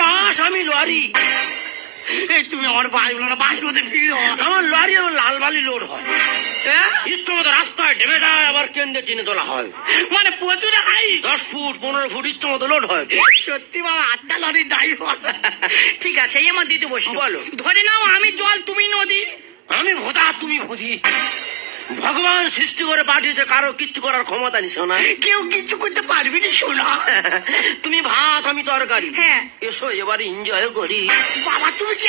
বাস, আমি লরি। এই তুমি আমার ভাই বলো না, বাস মধ্যে ভিড় হয়। আমার লরি আমার লাল বালি লোড হয়, ইচ্ছে মতো রাস্তায় ডেবে যায়, আবার কেন্দ্রে টেনে তোলা হয়। মানে প্রচুর হাই, 10 ফুট 15 ফুট ইচ্ছে মতো লোড হয়। সত্যি বাবা, 8টা লরির ড্রাইভার। ঠিক আছে, এই আমার দিতে বসে বলো। ধরে নাও আমি জল, তুমি নদী। আমি ভোদা, তুমি ভোদি। ভগবান সৃষ্টি করে পাঠিয়েছে, কারো কিচ্ছু করার ক্ষমতা নিস না। কেউ কিছু করতে পারবি না শোনা। তুমি ভাত, আমি তরকারি। হ্যাঁ, এসো এবারে এনজয় করি। বাবা তুমি কি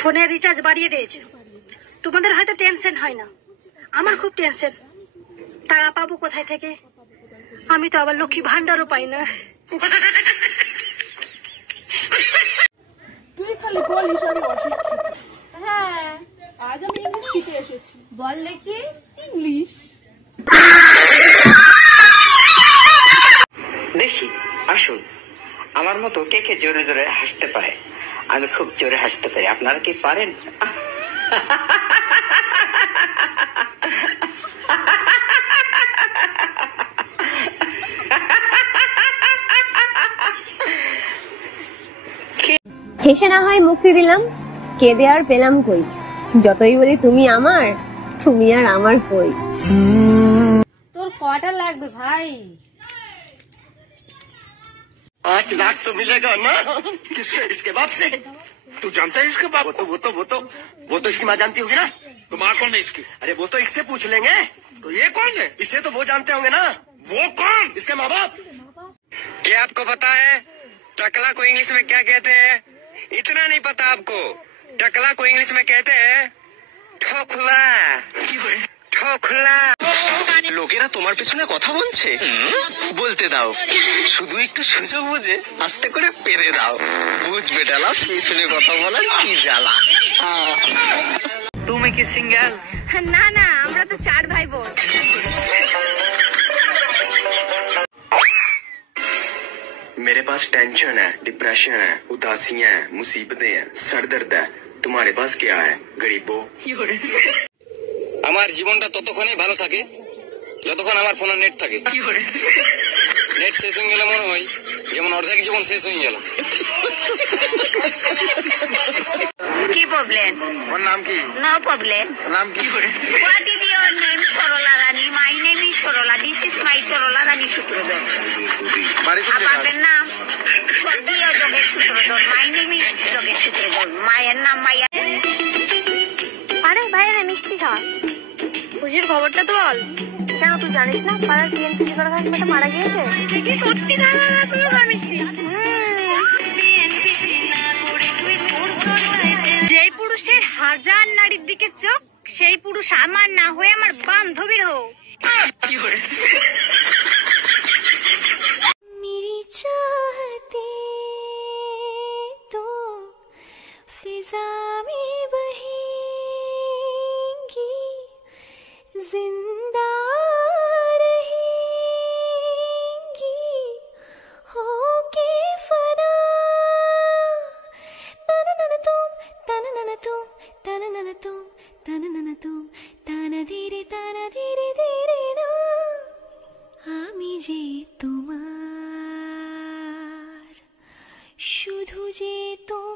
ফোনের রিচার্জ বাড়িয়ে দিয়েছে? তোমাদের হয়তো টেনশন হয় না, আমার খুব টেনশন। টাকা পাবো কোথায় থেকে? আমি তো আবার লক্ষ্মী ভান্ডারও পাই না। তুই খালি বলিস আমি অশিক্ষিত। হ্যাঁ, আজ আমি ইংলিশ শিখে এসেছি। বললে কি? ইংলিশ। দেখি, আসুন, আমার মতো কে কে জোরে জোরে হাসতে পারে? আমি খুব জোরে হাসতে পারি, আপনারা কি পারেন? হেসে না হয় মুক্তি দিলাম, কেঁদে আর পেলাম কই? যতই বলি তুমি আমার, তুমি আর আমার কই? তোর কটা লাগবে ভাই? 5 लाख तो मिलेगा ना? किससे? इसके बाप से। तू जानता है इसके बाप? वो तो इसकी माँ जानती होगी ना। तो माँ कौन है इसकी? अरे वो तो इससे पूछ लेंगे। तो ये कौन है? इससे तो वो जानते होंगे ना। वो कौन? इसके माँ बाप। क्या आपको पता है टकला को इंग्लिश में क्या कहते हैं? इतना नहीं पता आपको? टकला को इंग्लिश में कहते हैं ठोखला। ठोखला। লোকেরা তোমার পেছনে কথা বলছে, বলতে দাও। শুধু একটু সুযোগ বুঝে আস্তে করে পেরে দাও। বুঝবে ডালা, সেই শুনে কথা বলার কি জ্বালা। তুমি কি সিঙ্গেল? না না, আমরা তো 4 ভাই বোন। मेरे पास टेंशन है, डिप्रेशन है, उदासियां हैं, मुसीबतें हैं, सर दर्द है। तुम्हारे पास क्या है गरीबो? আমার জীবনটা ততক্ষণই ভালো থাকে যতক্ষণ আমার ফোনে নেট থাকে। নেট শেষ হয়ে গেলে মনে হয় যেমন অর্ধেক জীবন শেষ হয়ে গেল। কি প্রবলেম? ওর নাম কি? No problem. নাম কি? What is your name? Sarala Rani. My name is Sarala. This is my Sarala Rani Sutradhar. আপনাদের নাম স্বর্গীয় Yogesh Sutradhar. My name is Yogesh Sutradhar. মায়ের নাম মাইয়া। আরে ভাইরা মিষ্টি খা। খুশির খবরটা তো বল। কেন তুই জানিস না পাড়ার বিএনপি লিডার মারা গিয়েছে? সত্যি মিষ্টি। যেই পুরুষের 1000 নারীর দিকে চোখ, সেই পুরুষ আমার না হয়ে আমার বান্ধবীর হোক। मेरी चाहते तो फिजा में बहेंगी, जिंदा रहेंगी होके फना। तन तुम ताना धीरे धीरे ना আমি যে তোমার, শুধু যে তোমার।